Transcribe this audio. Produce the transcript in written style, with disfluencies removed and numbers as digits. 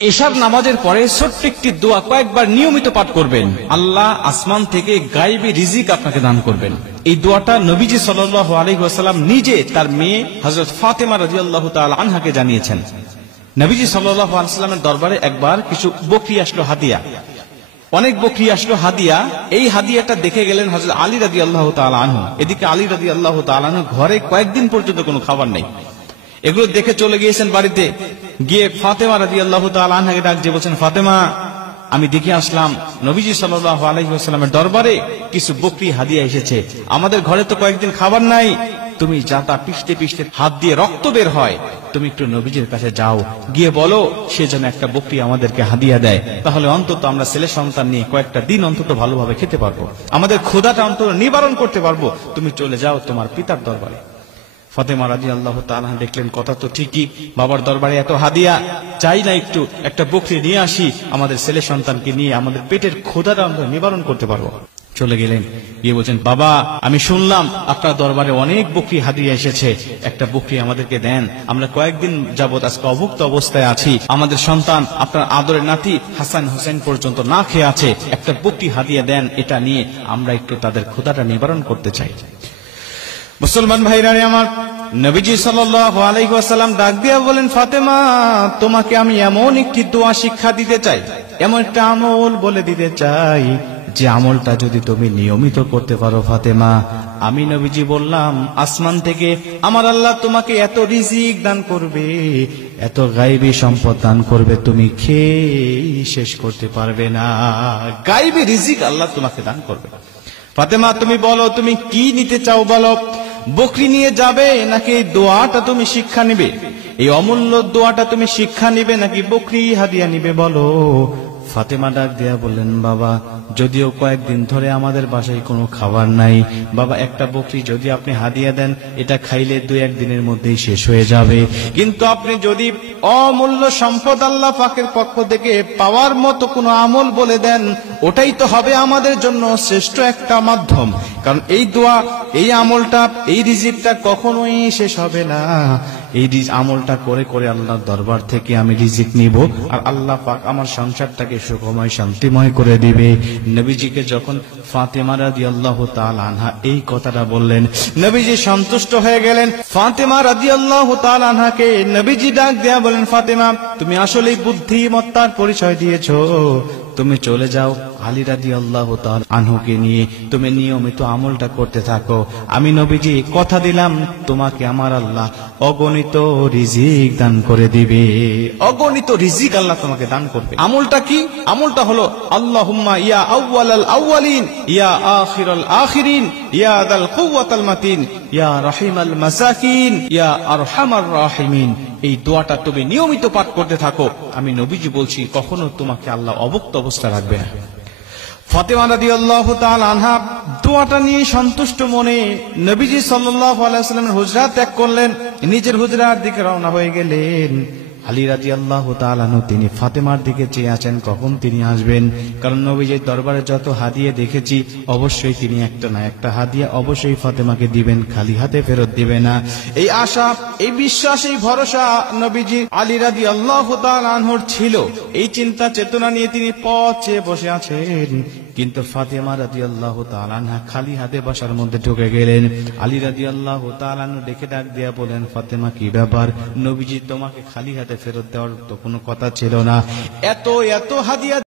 এশার নামাজের পরে ছোট্ট একটি দোয়া কয়েকবার নিয়মিত পাঠ করবেন। আল্লাহ আসমান থেকে গায়বী রিজিক আপনাকে দান করবেন। এই দোয়াটা নবীজি সাল্লাল্লাহু আলাইহি ওয়াসাল্লাম নিজে তার মেয়ে হযরত ফাতেমা রাদিয়াল্লাহু তাআলা আনহাকে জানিয়েছেন। নবীজি সাল্লাল্লাহু আলাইহি ওয়াসাল্লামের দরবারে একবার কিছু বকরি আসলো হাদিয়া, অনেক বকরি আসলো হাদিয়া। এই হাদিয়াটা দেখে গেলেন হযরত আলী রাদিয়াল্লাহু তাআলা আনহু। এদিকে আলী রাদিয়াল্লাহু তাআলা আনহু ঘরে কয়েকদিন পর্যন্ত কোনো খাবার নেই। এগুলো দেখে চলে গিয়েছেন বাড়িতে, গিয়ে ফাতেমা রাদিয়াল্লাহু তাআলা আনহাকে ডাক দিয়ে বলছেন, ফাতেমা, আমি দেখে আসলাম নবীজি সাল্লাল্লাহু আলাইহি ওয়াসাল্লামের দরবারে কিছু বকরি হাদিয়া এসেছে, আমাদের ঘরে তো কয়েকদিন খাবার নাই, তুমি যাতা পিষতে পিষতে হাত দিয়ে রক্ত বের হয়, তুমি একটু নবীজির কাছে যাও, গিয়ে বলো সে যেন একটা বকরি আমাদেরকে হাদিয়া দেয়, তাহলে অন্তত আমরা ছেলে সন্তান নিয়ে কয়েকটা দিন অন্তত ভালোভাবে খেতে পারবো, আমাদের ক্ষুধাটা অন্তত নিবারণ করতে পারবো, তুমি চলে যাও তোমার পিতার দরবারে। ফাতেমা রাদিয়াল্লাহু তাআলা দেখলেন কথা তো ঠিকই, বাবার দরবারে এত হাদিয়া, চাই না একটু একটা বকরি নিয়ে আসি, আমাদের ছেলে সন্তানকে নিয়ে আমাদের পেটের ক্ষুধাটা আমরা নিবারণ করতে পারবো। চলে গেলেন, গিয়ে বলছেন, বাবা, আমি শুনলাম আপনার দরবারে অনেক বকরি হাদিয়া এসেছে, একটা বকরি আমাদেরকে দেন, আমরা কয়েকদিন যাবত আজকে অভুক্ত অবস্থায় আছি, আমাদের সন্তান আপনার আদরের নাতি হাসান হোসেন পর্যন্ত না খেয়ে আছে, একটা বকরি হাদিয়া দেন, এটা নিয়ে আমরা একটু তাদের ক্ষুধাটা নিবারণ করতে চাই। মুসলমান ভাইরা আমার, নবীজি সাল্লাল্লাহু আলাইহি ওয়াসাল্লাম ডাক দিয়ে বলেন, ফাতেমা, তোমাকে আমি এমন একটি দোয়া শিক্ষা দিতে চাই, এমন একটা আমল বলে দিতে চাই, যে আমলটা যদি তুমি নিয়মিত করতে পারো ফাতেমা, আমি নবীজি বললাম আসমান থেকে আমার আল্লাহ তোমাকে এত রিজিক দান করবে, এত গায়বী সম্পদ দান করবে, তুমি খেয়ে শেষ করতে পারবে না। গায়বী রিজিক আল্লাহ তোমাকে দান করবে। ফাতেমা, তুমি বলো তুমি কি নিতে চাও, বলো, বকরি নিয়ে যাবে নাকি এই দোয়াটা তুমি শিক্ষা নিবে, এই অমূল্য দোয়াটা তুমি শিক্ষা নিবে নাকি বকরি হাদিয়া নিবে, বলো। ফাতেমা ডাক দিয়া বললেন, বাবা, যদিও কয়েকদিন ধরে আমাদের বাসায় কোনো খাবার নাই, বাবা, একটা বকরি যদি আপনি হাদিয়া দেন, এটা খাইলে 2-1 দিনের মধ্যেই শেষ হয়ে যাবে, কিন্তু আপনি যদি অমূল্য সম্পদ আল্লাহ পাকের পক্ষ থেকে পাওয়ার মতো কোনো আমল বলে দেন, ওটাই তো হবে আমাদের জন্য শ্রেষ্ঠ একটা মাধ্যম, কারণ এই দোয়া, এই আমলটা, এই রিজিকটা কখনোই শেষ হবে না। এই আমলটা করে করে আল্লাহর দরবার থেকে আমি রিজিক নিব, আর আল্লাহ পাক আমার সংসারটাকে সুখময় শান্তিময় করে দিবে। নবীজিকে যখন ফাতেমা রাদিয়াল্লাহু তাআলা আনহা এই কথাটা বললেন, নবীজি সন্তুষ্ট হয়ে গেলেন। ফাতেমা রাদিয়াল্লাহু তাআলা আনহাকে নবীজি ডাক দেয়া বলেন, ফাতেমা, তুমি আসলেই বুদ্ধিমত্তার পরিচয় দিয়েছো, তুমি চলে যাও আলী রাদিয়াল্লাহু তাআলা আনহুকে নিয়ে তুমি নিয়মিত আমলটা করতে থাকো, আমি নবীজি কথা দিলাম তোমাকে আমার আল্লাহ অগণিত রিজিক দান করে দিবে, অগণিত রিজিক আল্লাহ তোমাকে দান করবে। আমলটা কি? আমলটা হলো আল্লাহুম্মা ইয়া আউয়ালাল আউয়ালিন, ইয়া আখিরাল আখিরিন, ইয়া দাল কুওয়াতাল মাতিন, ইয়া রাহিমাল মাসাকিন, ইয়া আরহামার রাহিমিন। এই দোয়াটা তুমি নিয়মিত পাঠ করতে থাকো, আমি নবীজি বলছি কখনো তোমাকে আল্লাহ অভুক্ত অবস্থা রাখবে না। ফাতেমা রাদিয়াল্লাহু তাআলা আনহা দোয়াটা নিয়ে সন্তুষ্ট মনে নবীজি সাল্লাল্লাহু আলাইহি ওয়াসাল্লামের হুজরা ত্যাগ করলেন, নিজের হুজরার দিকে রওনা হয়ে গেলেন। আলী রাদিয়াল্লাহু তাআলা আনহু তিনি ফাতেমার দিকে চেয়ে আছেন কখন তিনি আসবেন, কারণ নবীজির দরবারে যত হাদিয়া দেখেছি অবশ্যই তিনি একটা না একটা হাদিয়া অবশ্যই ফাতেমাকে দিবেন, খালি হাতে ফেরত দিবে না। এই আশা, এই বিশ্বাস, এই ভরসা নবীজি আলী রাদিয়াল্লাহু তাআলা আনহুর ছিল। এই চিন্তা চেতনা নিয়ে তিনি পথ চেয়ে বসে আছেন, কিন্তু ফাতেমা রাদিয়াল্লাহু তাআলা আনহা খালি হাতে বাসার মধ্যে ঢুকে গেলেন। আলী রাদিয়াল্লাহু তাআলা আনহু ডেকে ডাক দিয়া বলেন, ফাতেমা, কি ব্যাপার? নবীজি তোমাকে খালি হাতে ফেরত দেওয়ার তো কোনো কথা ছিল না, এত এত হাদিয়া